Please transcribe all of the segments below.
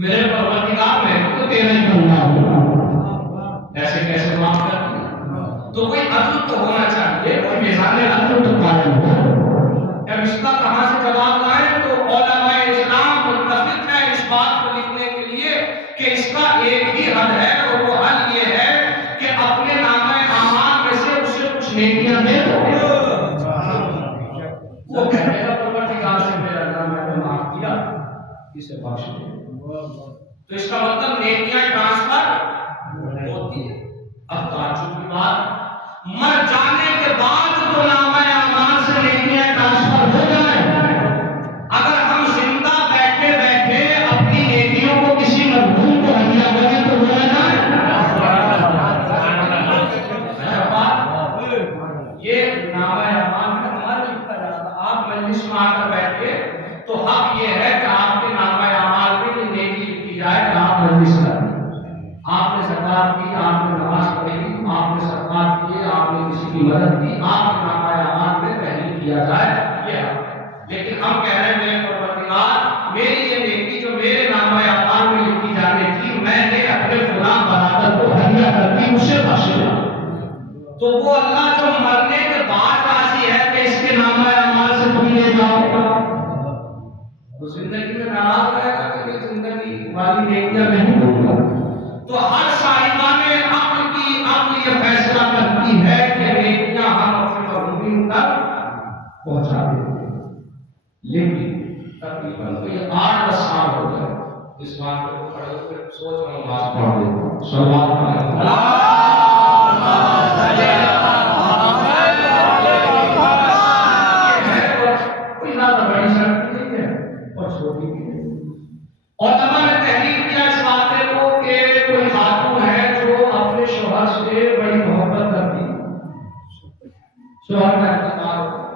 میرے پروردگار میں تو تیرا ہی بندہ ہوں، ایسے کیسے معاف کر دیا؟ تو کوئی عدل تو ہونا چاہیے، کوئی میزان عدل تو قائم ہو۔ اب اس کا کہاں سے جواب لائیں؟ تو علماء اسلام متفق ہے اس بات کو لکھنے کے لیے کہ اس کا ایک ہی حل ہے، اور وہ حل یہ ہے کہ اپنے نامہ اعمال میں سے اسے کچھ نیکیاں دے دو۔ وہ کہنے کا پروردگار سے میرے اللہ میں نے معاف کیا، اسے بخش دے۔ تو اس کا مطلب نیکیاں ٹرانسفر ہوتی ہے۔ اب تعجب کی بات، مر جانے کے بعد تو نامہ اعمال سے نیکیاں ٹرانسفر ہو جائیں، اگر ہم زندہ بیٹھے بیٹھے اپنی نیکیوں کو کسی مرحوم کو ہدیہ کریں تو وہ نہ جائے؟ یہ نامہ اعمال میں ہمارا لکھا جاتا ہے۔ آپ مجلس میں آ کر بیٹھے تو حق یہ ہے کہ آپ کے نامہ اعمال میں یہ نیکی لکھی جائے کہ آپ مجلس کریں، آپ نے زکات کی، آپ نے نماز پڑھی، آپ نے صدقات کیے، آپ نے کسی کی مدد کی، آپ کے نامہ اعمال میں تحریر کیا جائے، یہ حق ہے۔ لیکن ہم کہہ رہے ہیں میرے پروردگار، میری یہ نیکی جو میرے نامہ اعمال میں لکھی جانے تھی، میں نے اپنے فلاں برادر کو ہدیہ کر دی، اسے بخش دیا۔ تو وہ اللہ جو مرنے کے بعد راضی ہے کہ اس کے نامہ اعمال سے تم لے جاؤ، تو زندگی میں ناراض رہے گا کہ یہ زندگی والی نیکیاں نہیں ہوگا۔ تو ہر صاحبان عقل کی عقل یہ فیصلہ کرتی ہے کہ نیکیاں ہم اپنے مرحومین تک پہنچا دیں، لیکن تقریباً کوئی 8-10 سال ہو گئے اس بات کو پڑھے ہوئے، سوچ رہا ہوں نماز پڑھ لیتا، صلوات پڑھیں۔ علماء نے تحقیق کیا اس واقعے کو کہ کوئی خاتون ہے جو اپنے شوہر سے بڑی محبت کرتی ہے، شوہر کا انتقال ہو گیا،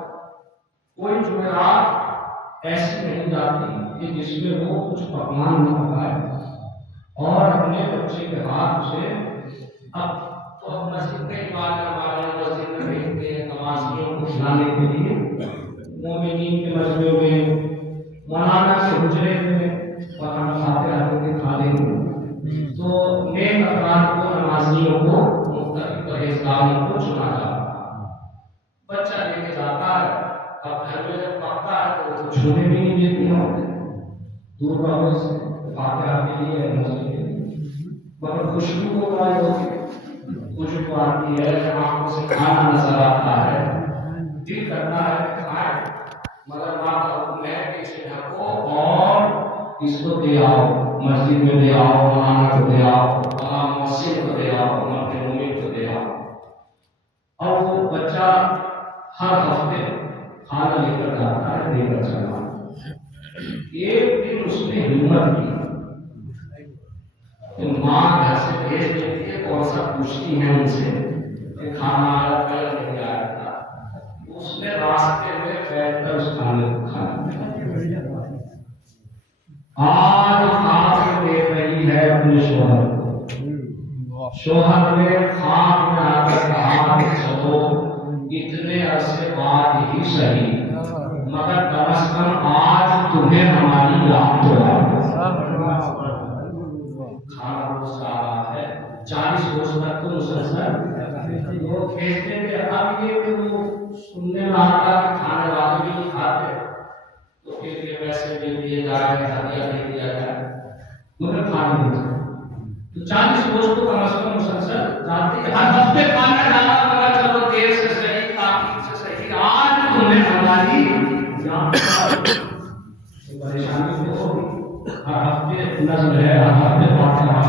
کوئی جمعرات ایسی نہیں جاتی کہ جس میں وہ کچھ پکوان نہ پکائے اور اپنے بچے کے ہاتھ سے، اب تو ہم مسجد کے بعد ہمارے مسجد میں بھیجتے ہیں نمازیوں کو کھلانے کے لیے، مومنین کے مجمع میں، مولانا کے حجرے میں پکانا کھاتے آتے تھے، کھا لیں گے تو نیک افراد کو، نمازیوں کو، مختلف پرہیزگاروں کو چنا جاتا، بچہ لے کے جاتا ہے، اب گھر میں جب پکتا ہے تو وہ چھونے بھی نہیں دیتی ہوتے، دور رہو سے فاتحہ کے لیے، مسجد کے لیے، مگر خوشبو کو بڑھائی ہوتی، خوشبو آتی ہے، آنکھوں سے کھانا نظر آتا ہے، دل کرتا ہے کہ کھائے، مگر ماں کا حکم ہے کہ اسے ڈھکو اور اس کو دے آؤ، مسجد میں دے آؤ، مولانا کو دے آؤ، مسجد کو دے آؤ، مرد مومن کو دے آؤ۔ اور وہ بچہ ہر ہفتے کھانا لے کر جاتا ہے، دے کر چلا۔ ایک دن اس نے ہمت کی کہ ماں گھر سے بھیج دیتی ہے، کون سا پوچھتی ہے ان سے کہ کھانا آیا کل نہیں آیا تھا، اس نے راستے میں بیٹھ کر اس کھانے کو کھایا۔ آج خاک دے رہی ہے اپنے شوہر کو، شوہر نے خاک میں آ کر کہا کہ چلو اتنے عرصے بعد ہی صحیح، مگر کم از کم آج تمہیں ہماری یاد تو آئے۔ کھانا روز آ رہا ہے، 40 روز تک تو مسلسل وہ کھیلتے تھے۔ اب یہ کہ وہ سننے میں آتا کہ کھانے والے بھی نہیں کھاتے تو پھر یہ پیسے دے دیے جائیں، ہدیہ دے دیا جائے، مگر کھانے نہیں تھے۔ تو 40 روز تو کم از کم مسلسل جاتے، ہر ہفتے کھانا جانا پڑا، چلو دیر سے صحیح، تاخیر سے صحیح، آج تمہیں ہماری یاد پریشانی تو ہوگی۔ ہر ہفتے نظم ہے، ہر ہفتے فاتحہ،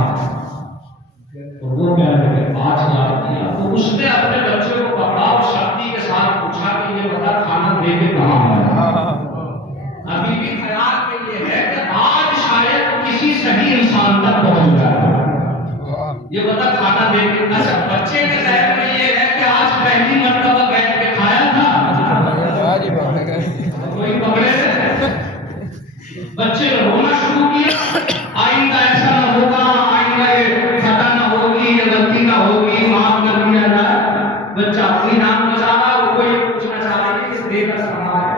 تو وہ کہہ رہے ہیں آج یاد کیا تو اس نے اپنے بچے کو پکڑا اور سختی کے ساتھ پوچھا کہ یہ بتا کھانا دے کے کہاں آیا؟ ابھی بھی خیال میں یہ ہے کہ آج شاید کسی صحیح انسان تک پہنچ جائے، یہ بتا کھانا دے کے۔ اچھا بچے کے ذہن میں یہ ہے کہ آج پہلی مرتبہ بیٹھ کے کھایا تھا، کوئی پکڑے تھے، بچے نے رونا شروع کیا، آئندہ ایسا نہ ہوگا، آئندہ یہ خطا نہ ہوگی، یہ غلطی نہ ہوگی، معاف کر دیا جائے۔ بچہ اپنی نام بچا رہا، وہ کوئی پوچھنا چاہ رہا ہے کہ دے کر کہاں ہے؟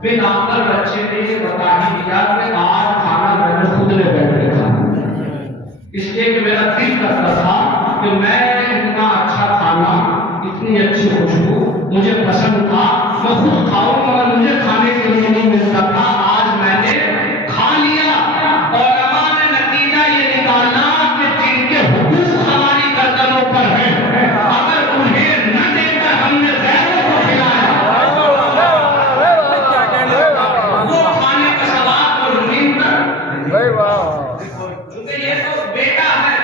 پھر آخر بچے نے یہ بتا ہی دیا کہ آج کھانا میں نے خود نے بیٹھ کے کھانا۔ اس لیے کہ میرا دل کرتا تھا کہ میں اتنا اچھا کھانا، اتنی اچھی خوشبو مجھے پسند تھا، میں خود کھاؤں مگر مجھے کھانے کے لیے نہیں ملتا تھا، آج میں نے کھا لیا۔ علماء نے نتیجہ یہ نکالا کہ جن کے حقوق ہماری گردنوں پر ہیں، اگر انہیں نہ دے کر ہم نے غیروں کو کھلایا، وہ کھانے کا ثواب اور زمین پر، کیونکہ یہ تو بیٹا ہے،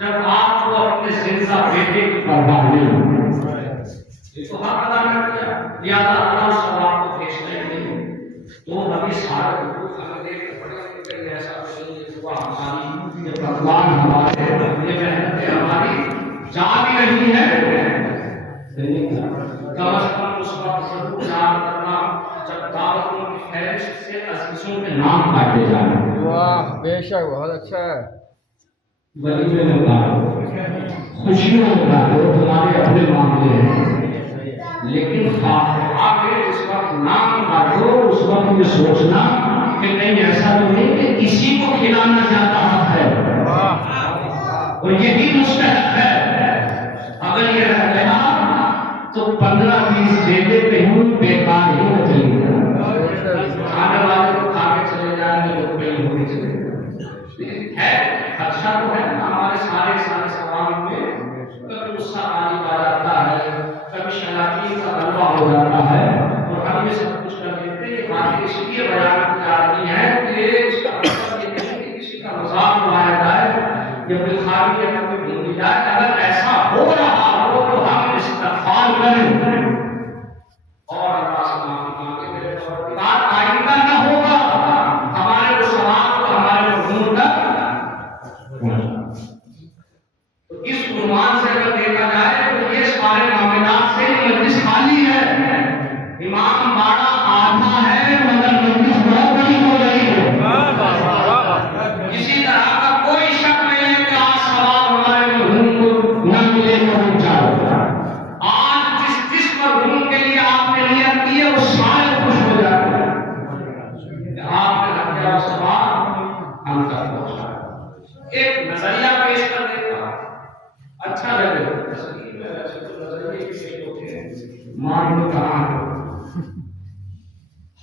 جب آپ کو اپنے زندہ بیٹے کی پرواہ نہیں ہوگی، یہ تو حق ادا کر دیا، لہٰذا اللہ اس ثواب کو بھیجنا ہی نہیں، تو ابھی سارے حقوق ہمیں دے کے پڑے ہیں، کہیں ایسا نہیں ہے، وہ ہماری، یہ پروان ہمارے، یہ محنتیں ہماری جا بھی رہی ہے، کم از کم اس وقت ضرور یاد کرنا جب دعوتوں کی فہرست سے عزیزوں کے نام کاٹے جائیں۔ واہ بے شک بہت اچھا ہے۔ ولیمے میں کاٹو، خوشیوں میں کاٹو، تمہارے اپنے معاملے ہیں، لیکن خواہ میں اس وقت نام کاٹو، اس وقت یہ سوچنا کہ نہیں ایسا تو نہیں کہ کسی کو کھلانا زیادہ حق ہے اور یہی مستحق ہے، اگر یہ رہ گیا تو 15-20 دے دے کہیں بیکار ہی نہ چلی جائے، کھانے والے کو کھا کے چلے جائیں گے، لوگ پہلے ہو کے چلے جائیں، ہے خدشہ تو ہے نا ہمارے سارے سوال میں، کبھی غصہ آنے آ جاتا ہے، کبھی شیاطین کا غلبہ ہو جاتا ہے اور ہم یہ سب کچھ کر دیتے ہیں۔ یہ باتیں اس لیے بیان کی جا رہی ہیں کہ اس کا مطلب یہ نہیں کہ کسی کا مذاق اڑایا جائے یا کوئی خالی یا کوئی بھول جائے، اگر ایسا ہو رہا ہو تو ہم استغفار کریں اور اللہ سے معافی مانگیں، میرے بات آئندہ نہ ہوگا، ہمارے وہ سوال کو ہمارے حضور تک، تو اس عنوان سے اگر دیکھا جائے تو یہ سارے معاملات سے مجلس خالی ہے، امام باڑا آدھا ہے مگر مجلس بہت بڑی ہو رہی ہے، کسی طرح کا کوئی شک نہیں ہے کہ آج ثواب ہمارے مرحوم کو نہ ملے گا، ہم چاہتے آج جس مرحوم کے لیے آپ نے نیت کی ہے وہ سارے خوش ہو جاتے ہیں کہ آپ نے ہتھیار ثواب ہم تک پہنچایا۔ ایک نظریہ پیش کر دیتا اچھا لگے، مان کہاں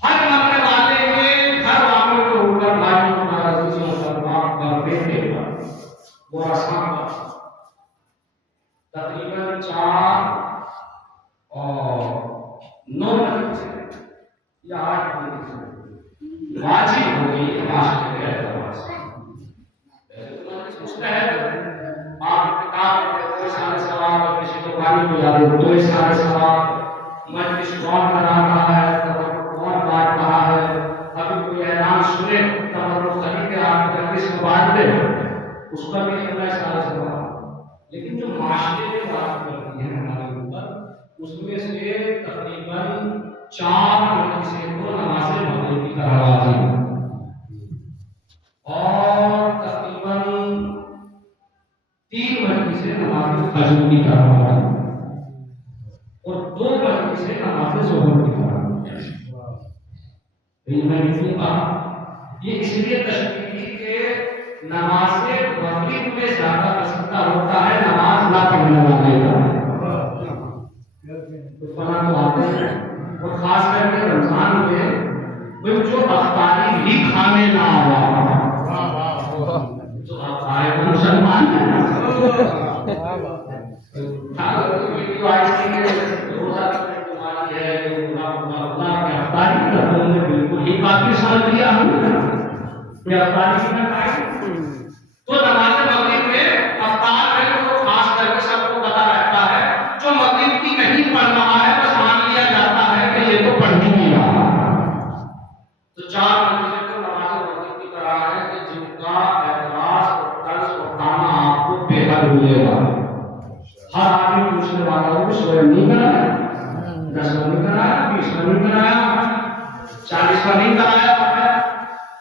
ہر مرنے والے کے گھر والوں کے اوپر، بھائیوں پر، عزیزوں پر، باپ پر، بیٹے پر، ورثاء پر تقریباً 4 اور 9 مہینے سے یا 8 مہینے سے واجب ہو گئی معاشرے کے اعتبار سے، آپ کتاب کوئی سارے سوال کسی کو پانی پلا دے تو سارے سوال، مجلس کون کرا رہا ہے، کون بانٹ رہا ہے، ابھی کوئی اعلان سنے تبرک خرید کے آپ کے مجلس میں بانٹ دے، اس پر بھی اتنا سارے سوال، لیکن جو معاشرے میں بات کرتی ہے ہمارے اوپر، اس میں سے تقریباً 4 مجلسیں کو نماز مغرب کی کروا دی اور تقریباً 3 مجلسیں نماز فجر کی کروا دی اور 2 مجلسیں نماز ظہر کی کروا دی۔ میں نے کہا یہ اس لیے تشریح کی کہ نماز مغرب میں زیادہ پسندہ ہوتا ہے نماز نہ پڑھنے والے کا، فلاں تو آتے ہیں، اور خاص کر کے رمضان میں وہ جو افطاری بھی کھانے نہ آیا، جو افطاری وہ مسلمان ہیں، بالکل ہی کافی سال دیا ہم تو نماز مغرب میں افطار میں تو خاص کر کے سب کو پتا رہتا ہے، جو مغرب کی نہیں پڑھ رہا ہے بس مان لیا جاتا ہے کہ یہ تو پڑھ ہی نہیں رہا، تو 4 مجلسیں تو نماز مغرب کی طرح ہے کہ جن کا اعتراض اور طرز اور کھانا آپ کو بے حد ملے گا، ہر آدمی پوچھنے والا ہو سوئے نہیں کرایا، 10 نہیں کرایا، 20 نہیں کرایا، 40 نہیں کرایا،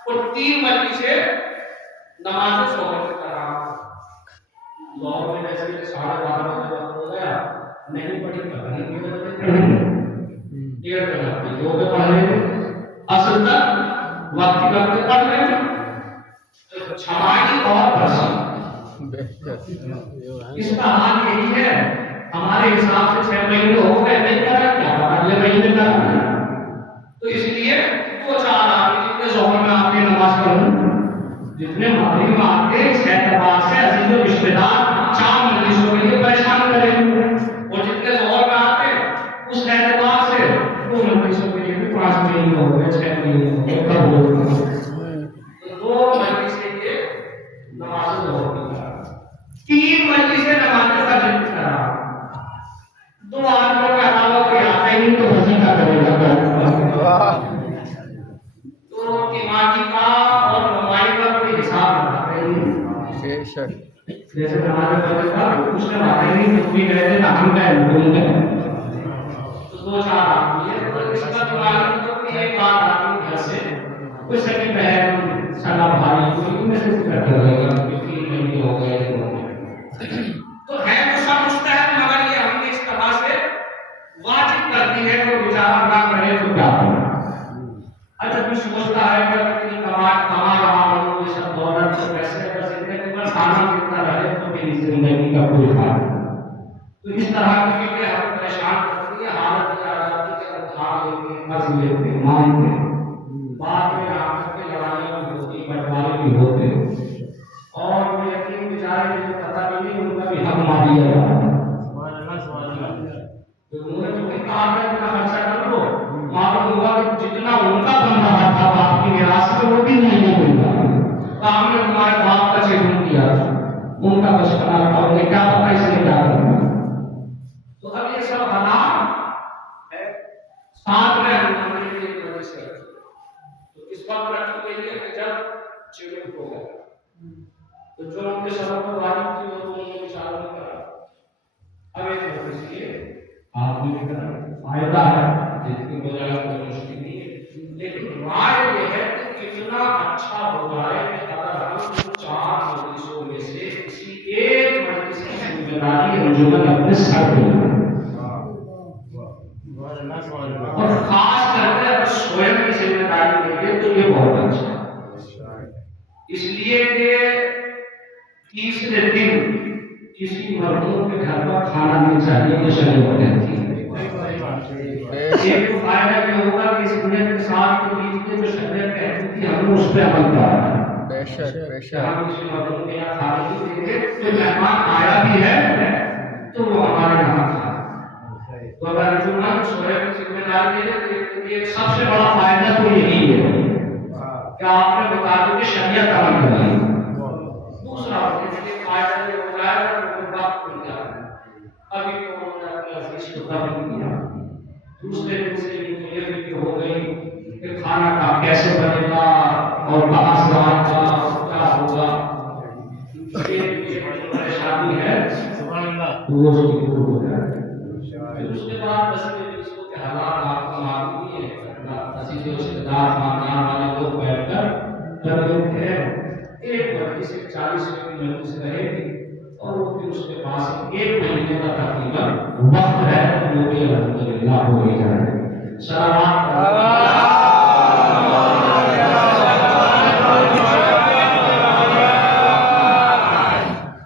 اور 3 مجلسیں نماز ظہر کی طرح، ظہر میں جیسے کہ 12:30 بجے وقت ہو گیا، نہیں پڑھی پتہ نہیں کیوں بجے 2 پہ پڑھ رہے ہیں، اصل تک وقت پہ پڑھ رہے ہیں، چھمائی اور برسی بے شک اس کا حال یہی ہے ہمارے حساب سے 6 مہینے ہو گئے نہیں کرا کیا اگلے مہینے کرا تو اس لیے دو چار آدمی جتنے ظہر میں آپ نے نماز پڑھوں جتنے مغرب میں آتے ہیں اس اعتبار سے عزیز و رشتے دار 4 مجلسوں کے لیے پریشان کریں اور جتنے ظہر میں آتے ہیں اس اعتبار سے 2 مجلسوں کے لیے بھی 5 مہینے ہو گئے 6 مہینے ہو گئے کب ہو گئے تو 2 مجلس کے لیے نماز ظہر کی 3 مجلس نماز کا جلد کرا 2 آدمیوں کے علاوہ کوئی آتا ہی نہیں تو وزن کا کرے گا تو دماغی کا اور موبائل کا کوئی حساب بتاتے نہیں بے شک جیسے ہمارے بچے کا کچھ نے باتیں نہیں تو بھی گئے تھے نہ ہم گئے بول گئے تو 2 4 آدمی ہے تو اس کا دماغ تو کوئی ایک بات آتی گھر سے کوئی سکی بہن سگا بھائی کوئی ان میں سے کرتے رہے گا کہ 3 مہینے ہو گئے تو ہے تو سب مستحب مگر یہ ہم نے اس طرح سے واجب کر دی ہے تو بیچارہ نہ کرے تو کیا کرے اچھا بھی سوچتا ہے کہ اتنی کما رہا ہوں یہ سب دولت تو پیسے کا زندگی پر کھانا کتنا رہے تو میری زندگی کا کوئی حال تو اس طرح کی فکریں ہمیں پریشان کرتی ہے حالت یہ آ جاتی ہے کہ کھا لیتے قرض لیتے مانگتے بعد میں آخر کے لڑائیاں بھی ہوتی بٹوارے بھی ہوتے اور وہ یقین بیچارے مجھے پتہ بھی نہیں ان کا بھی حق مار لیا جاتا تو انہوں نے جو کہا ہے اتنا خرچہ کر لو معلوم ہوا کہ جتنا ان کا بن رہا تھا باپ کی میراث میں وہ بھی نہیں مل رہا تو ہم نے تمہارے باپ کا چیزن کیا ان کا بچپنا تھا انہیں کیا پتا اس نے کیا کرنا تو اب یہ سب حالات ہے ساتھ میں ہم نے ایک وجہ سے تو اس وقت رکھی گئی ہے کہ جب چیزن ہو گیا تو جو ان کے سبب پر واجب تھی وہ تو انہوں نے اشارہ نہیں کرا اب ایک وجہ سے یہ آپ نے کہا فائدہ ہے جس کی وجہ کوئی مشکل نہیں ہے لیکن رائے یہ ہے کہ کتنا اچھا ہو جائے کہ اگر ہم 4 مجلسوں میں سے کسی ایک مجلس کی ذمہ داری انجمن اپنے سر پہ اور خاص کر کے اگر سوئم کی ذمہ داری لے تو یہ بہت اچھا ہے اس لیے کہ تیسرے دن کسی مرحوم کے گھر پر کھانا نہیں چاہیے یہ شریعت کہتی ہے ایک تو فائدہ یہ ہوگا کہ اس دنیا کے ساتھ کے بیچ میں جو شریعت کہتی تھی ہم اس پہ عمل کر رہے ہیں بے شک بے شک ہم کسی مرحوم کے یہاں کھانے نہیں دیں گے تو مہمان آیا بھی ہے تو وہ ہمارے یہاں تھا تو اگر انجمن سوئے کی ذمہ داری لے تو یہ سب سے بڑا فائدہ تو یہی ہے کہ آپ نے بتا دو کہ شریعت عمل کر رہی ہے دوسرا فائدہ یہ ہو جائے گا تو بات کھل جائے ابھی تو انہوں نے اپنے عزیز کو قبول کیا دوسرے دن سے یہ فکر ہو گئی کہ کھانا کا کیسے بنے گا اور کہاں سے آئے گا اور کیا ہوگا یہ پریشانی ہے وہ جو ہو جائے اس کے بعد اس کو کہ حالات آپ کو معلوم نہیں ہے عزیز و رشتے دار خاندان والے لوگ بیٹھ کر جب لوگ تھے ایک بڑی سے 40 مجلس سے رہے گی اور وہ پھر اس کے پاس 1 مہینے کا تقریباً وقت ہے تو وہ بھی الحمدللہ ہو ہی جائے سلامات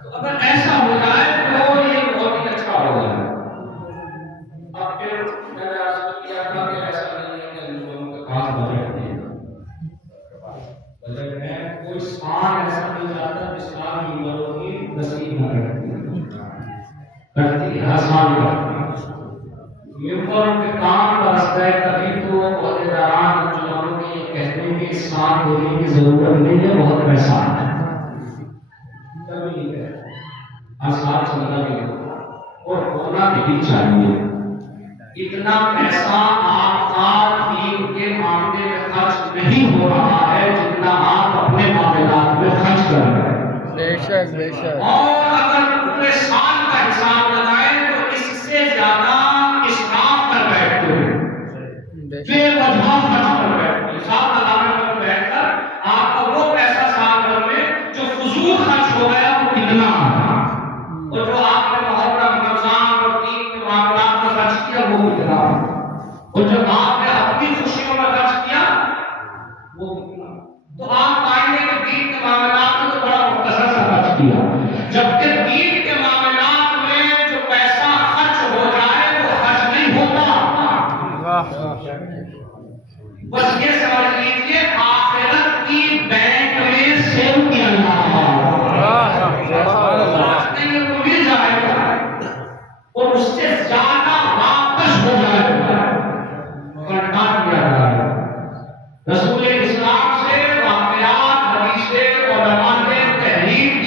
تو اگر ایسا ہو جائے تو یہ بہت ہی اچھا ہو جائے اب پھر میں نے عرض کیا تھا کہ ایسا نہیں ہے کہ لوگوں کے پاس بجٹ نہیں بجٹ میں کوئی سال ایسا نہیں جاتا جس سال ممبروں کی نصیب نہ کرتی ہر سال ممبروں کے کام کا رستہ ہے کبھی تو عہدیداران انجمنوں کے یہ کہتے ہیں کہ اس سال ہونے کی ضرورت نہیں ہے بہت پیسہ ہے کبھی نہیں کہتے ہر سال چلنا نہیں ہوتا اور ہونا بھی چاہیے اتنا پیسہ آپ کا دین کے معاملے میں خرچ نہیں ہو رہا ہے جتنا آپ اپنے معاملات میں خرچ کر رہے ہیں بے شک بے شک اور اگر پورے سال کا حساب لگائیں تو اس سے زیادہ اسراف کر بیٹھتے ہیں بے وجہ خرچ کر بیٹھتے ہیں حساب لگانے پر بیٹھ کر آپ کا وہ پیسہ سال بھر میں جو فضول خرچ ہو گیا وہ کتنا اور جو آپ نے محرم رمضان اور دین کے معاملات میں خرچ کیا وہ کتنا اور جو آپ نے اپنی خوشیوں میں خرچ کیا وہ کتنا تو آپ پائیں گے کہ دین کے معاملات میں تو بڑا مختصر سا خرچ کیا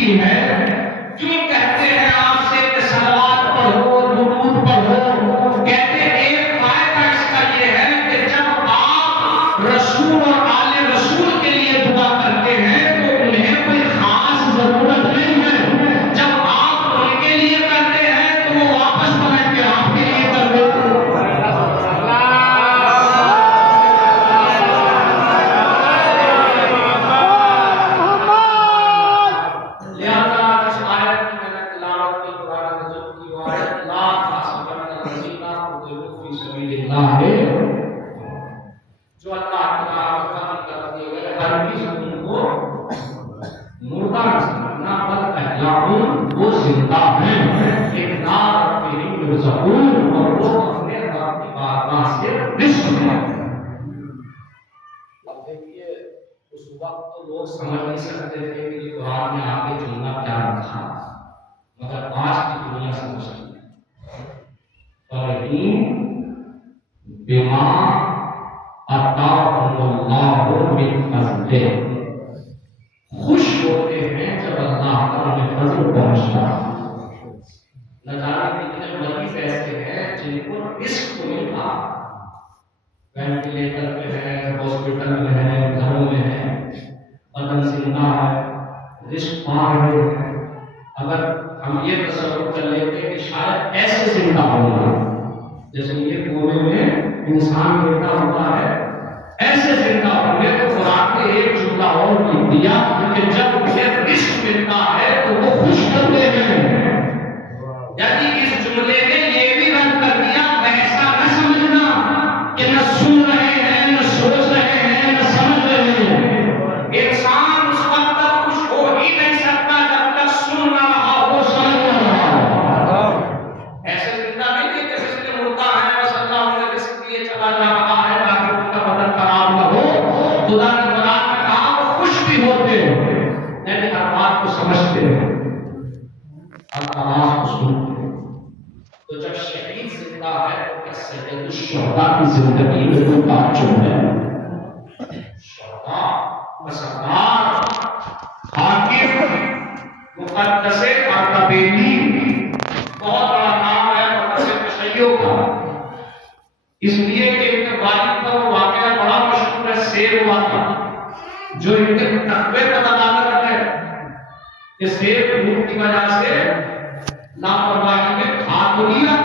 ملتی ہے. کیوں کہتے ہیں آپ سے کہ صلوات پڑھو، درود پڑھو؟ کہتے ہیں ایک فائدہ اس کا یہ ہے کہ جب آپ رسول اور آل رسول کے لیے دعا کرتے ہیں تو انہیں کوئی خاص ضرورت نہیں ہے. جب آپ ان کے لیے کرتے ہیں تو وہ واپس پلٹ کے آپ کے لیے کر دیتے ہیں. جو اللہ تعالیٰ کا کر دیے گئے ہر چیز کو مردہ سمجھنا بل احیاء وہ زندہ ہیں. ایک نار کے رزقون اور وہ اپنے رب کی بارگاہ سے رزق مانگتے ہیں. اب دیکھیے اس وقت تو لوگ سمجھ نہیں سکتے تھے کہ قرآن میں آگے جملہ کیا رکھا، مگر آج کی دنیا سمجھتی ہے. فرحین بما عطاهم اللہ من فضلہ، خوش ہوتے ہیں جب اللہ تعالیٰ نے فضل پہنچتا. نہ جانے کتنے مریض ایسے ہیں جن کو رزق ملتا، وینٹیلیٹر پہ ہے، ہاسپٹل میں ہے، گھروں میں ہے، بدن زندہ ہے، رزق پا رہے ہیں. اگر ہم یہ تصور کر لیتے کہ شاید ایسے زندہ ہوگا جیسے یہ کنویں میں انسان بیٹھا ہوا ہے، ایسے زندہ ہوئے تو قرآن نے ایک جملہ اور لکھ دیا کہ جب انہیں رزق ملتا ہے تو وہ خوش ہوتے ہیں. یعنی اس جملے نے یہ بھی رد کر دیا ویسا نہ سمجھنا کہ نہ سن رہے ہیں، نہ سوچ رہے ہیں، نہ سمجھ رہے ہیں. انسان اس وقت تک خوش ہو ہی نہیں سکتا جب تک سن نہ رہا ہو، سمجھ نہ رہا ہو. ایسے زندہ نہیں ہے کہ جس نے مردہ ہے بس اللہ انہیں رزق دیے چلا جا رہا ہے تاکہ ان کا بدن خراب نہ ہو. خدا نے قرآن میں کہا وہ خوش بھی ہوتے ہیں، یعنی ہر بات کو سمجھتے ہیں، ہر آواز کو سنتے ہیں. تو جب شہید زندہ ہے تو کیا سید الشہداء کی زندگی میں کوئی تعجب ہے؟ شہداء مسردار حاکم مقدس ارطبیلی بہت بڑا نام ہے مقدس تشیع کا، اس لیے کہ ان کے والد کا وہ واقعہ بڑا مشہور ہے، سیر ہوا تھا جو ان کے تقوی کا دلالت ہے کہ سیر بھوک کی وجہ سے لاپرواہی میں کھا تو لیا